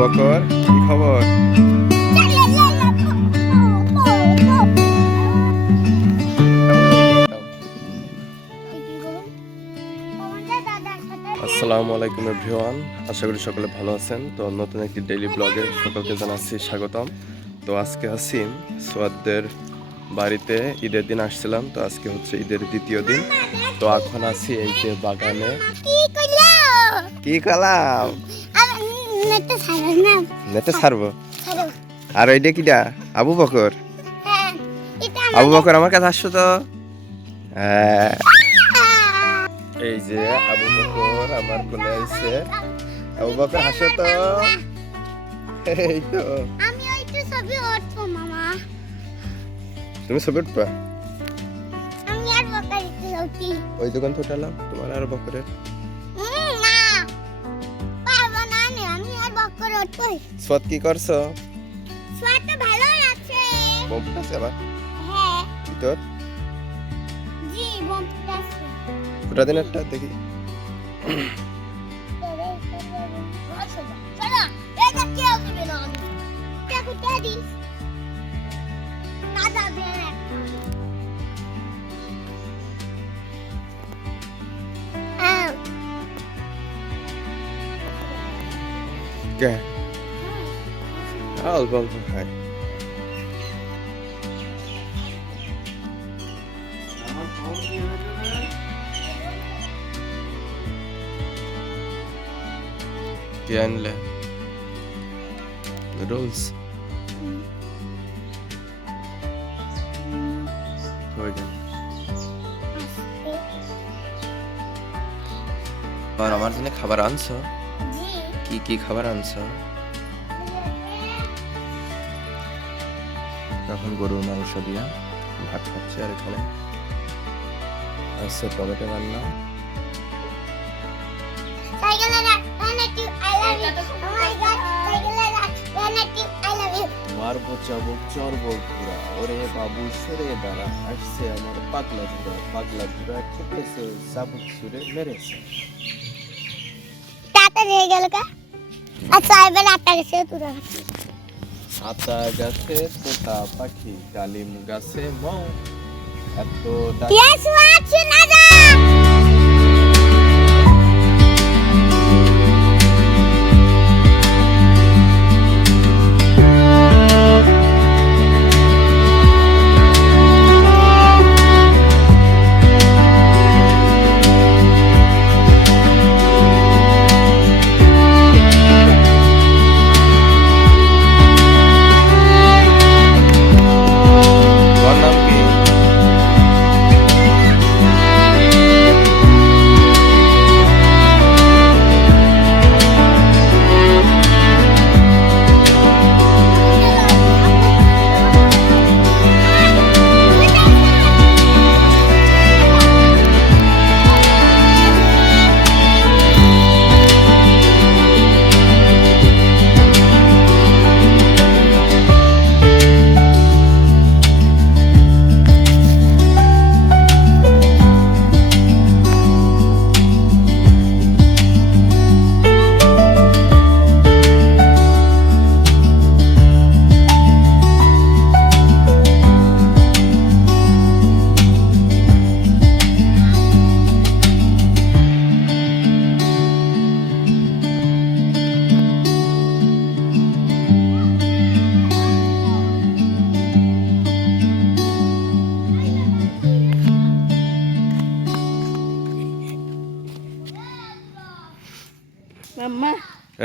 বকর, কি খবর? আসসালামু আলাইকুম এভরিওয়ান, আশা করি সকলে ভালো আছেন। তো নতুন একটি ডেইলি ব্লগে সকলকে জানাচ্ছি স্বাগতম। তো আজকে আছি সোয়াদদের বাড়িতে, ঈদের দিন আসছিলাম। তো আজকে হচ্ছে ঈদের দ্বিতীয় দিন। তো এখন আছি এই যে বাগানে। কি কলাম নেটে ছাড়বো। আর ওইটা কিটা? আবু বকর। আবু বকর আমার কাছে আসছো তো। হ্যাঁ, এই যে আবু বকর আমার কোলে আইছে। আবু বকর হাসো তো। এই তো আমি ওইটা ছবি উঠবো মামা। তুমি ছবি উঠবা? আমি আর বকরিতে উঠি। ওই দোকান থেকে উঠালাম তোমার আর বকরের। না পারবো না আমি আর বকর উঠবো। সোয়াদ কি করছো? সোয়াটা ভালো লাগছে। বোম ফুটাছে আবার? হ্যাঁ ভিতর জি বোম ফুটাছে। ফুটা দিন একটা দেখি। চলো এটা কেউ দিবে না। দেখো টেডি না যাবে না। কে অল্প অল্প খাই। কি আনলে? নুডলস। আর আমার জন্য খাবার আনছো? কি কি খাবার আনছো? এখন গরুর মাংস দিয়া ভাত খাচ্ছি। আর এখানে আছে টমেটো রান্না। মারবো চাবুক চড়বো ঘুরা, ওরে বাবু সরে দাঁড়া, আসছে আমার পাগলা ঘুরা। পাগলা ঘুরা খেপেছে, চাবুক ছুড়ে মেরেছে। হয়ে গেল কা? আচ্ছা এবার আটা গেছে তুরা। আতা গাছে তোতা পাখি, ডালিম গাছে মৌ, এত ইয়েস ওয়াচ না যা।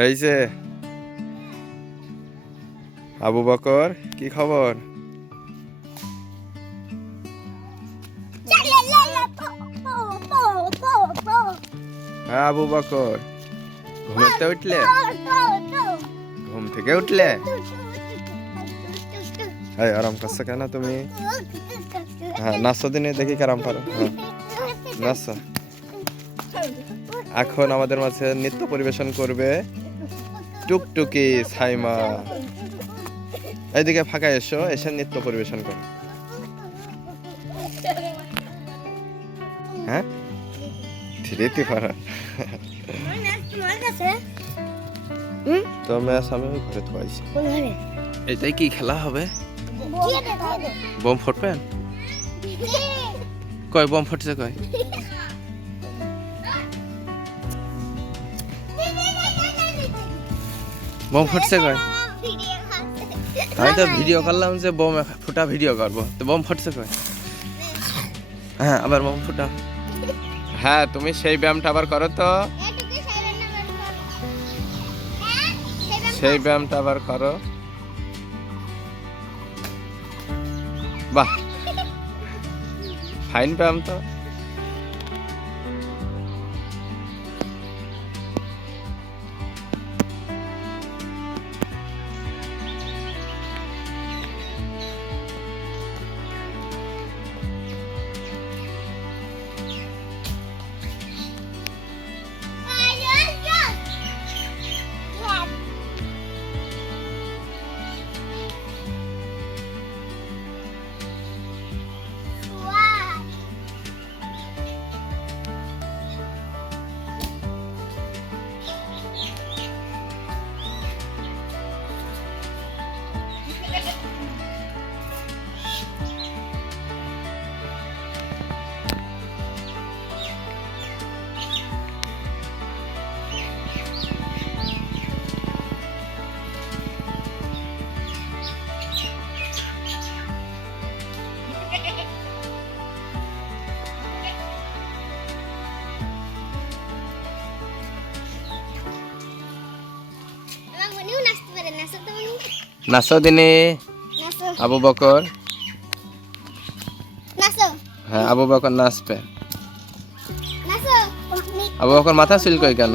এই যে আবু বকর, কি খবর? হ্যাঁ আবু বকর, ঘুমোতে উঠলে? ঘুম থেকে উঠলে? এই আরাম করছো কেন তুমি? হ্যাঁ নাচো দিনে দেখি কারাম পারো। হ্যাঁ নাচো। এখন আমাদের মাঝে নৃত্য পরিবেশন করবে টুকটুকি সাইমা। এইদিকে ফাঁকা এসো, এসে নৃত্য পরিবেশন করো। হ্যাঁ ধীরে পারা। হুম তো ম্যাচ আমি ওই ঘরে থুয়াইছি। কোন ঘরে এটাই কি খেলা হবে? দিয়ে দে বোম ফুটবেন? কয় বোম ফুটছে কয়? বোম ফুটছে কয়? আমি তো ভিডিও করলাম যে বোম ফুটা ভিডিও করবো, তো বোম ফুটছে কয়? হ্যাঁ আবার বোম ফুটা। হ্যাঁ তুমি সেই ব্যায়ামটা আবার করো তো, সেই ব্যায়ামটা আবার করো। বাহ ফাইন ব্যায়াম তো। নাচো দিনে আবু বকর। হ্যাঁ আবু বকর নাচবে। আবু বকর মাথা চুলকই কেন?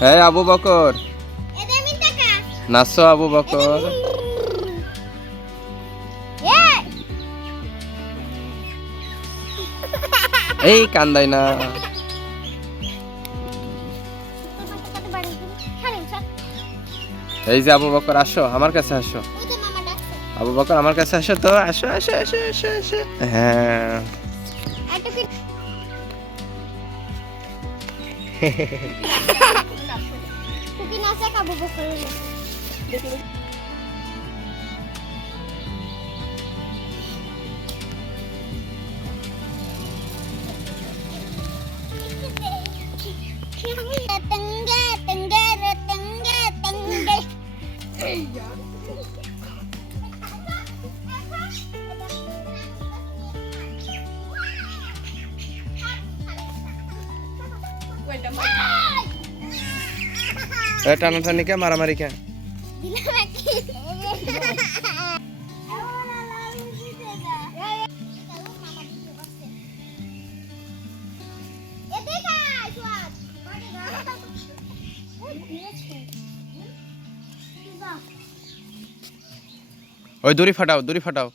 হ্যাঁ আবু বকর নাচো আবু বকর। এই কান্দাই না। এই যে আবু বকর আসো আমার কাছে আসো, আবু বকর আমার কাছে আসো তো, আসো আসো আসো আসো আসো। হ্যাঁ টানাটানি কে মারামারি কে? ওই দড়ি ফাটাও, দড়ি ফাটাও,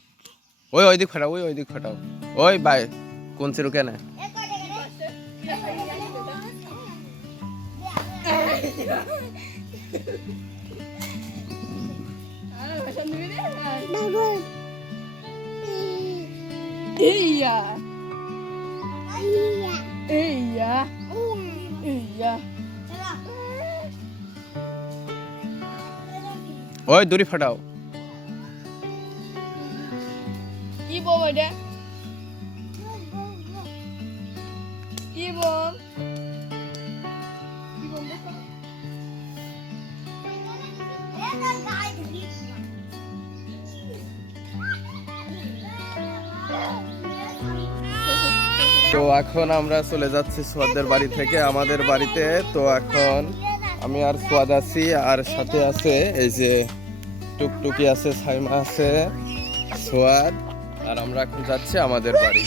ওই ওই দিক ফাটাও, ওই ওই দিক ফাটাও। ওই বাই কোন সে রুকে না। ওই দড়ি ফাটাও। কি বম এটা? কি বম? কি বম দেখো? তো এখন আমরা চলে যাচ্ছি সোয়াদের বাড়ি থেকে আমাদের বাড়িতে। তো এখন আমি আর সোয়াদ আছি, আর সাথে আছে এই যে টুকটুকি আছে, সাইমা আছে, সোয়াদ, আর আমরা এখন যাচ্ছি আমাদের বাড়ি।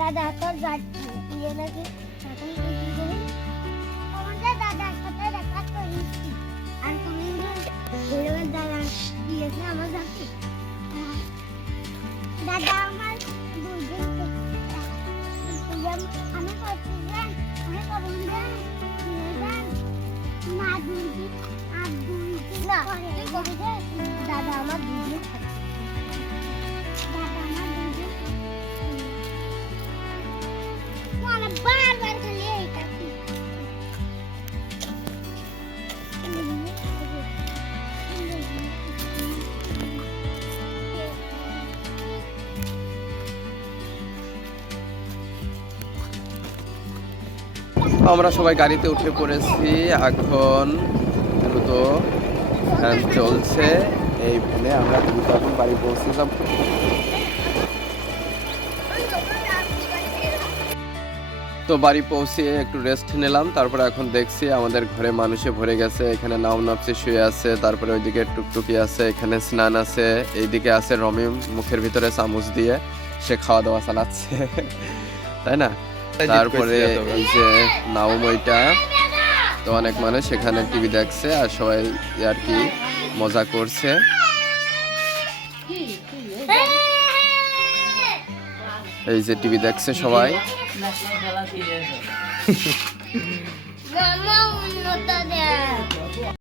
দাদা তোর যাচ্ছি নাকি দাদা সাথে দেখা করেছি, আর তুমি দাদা দিয়েছে আমার যাচ্ছি। দাদা আমার আমি করছি আমি করুন না 2 দিন আর 2 দিন না তুই কবি যে দাদা আমার 2 দিন থাকে দাদা আমার 2 দিন মানে বারবার খালি এই কাকি আমরা সবাই গাড়িতে উঠে পড়েছি এখন দ্রুত ভ্যান চলছে এই ভ্যানে আমরা দ্রুত এখন বাড়ি পৌঁছে যাব তো বাড়ি পৌঁছে একটু রেস্ট নিলাম তারপরে এখন দেখছি আমাদের ঘরে মানুষে ভরে গেছে এখানে নাম নাপসে শুয়ে আছে তারপরে ওইদিকে টুকটুকি আছে এখানে স্নান আছে এইদিকে আছে রমি মুখের ভিতরে চামচ দিয়ে সে খাওয়া দাওয়া চালাচ্ছে তাই না তারপরে এই যে নাওমইটা তো অনেক মানুষ এখানে টিভি দেখছে আর সবাই আর কি মজা করছে এই যে টিভি দেখছে সবাই মামা উন্নত দেয়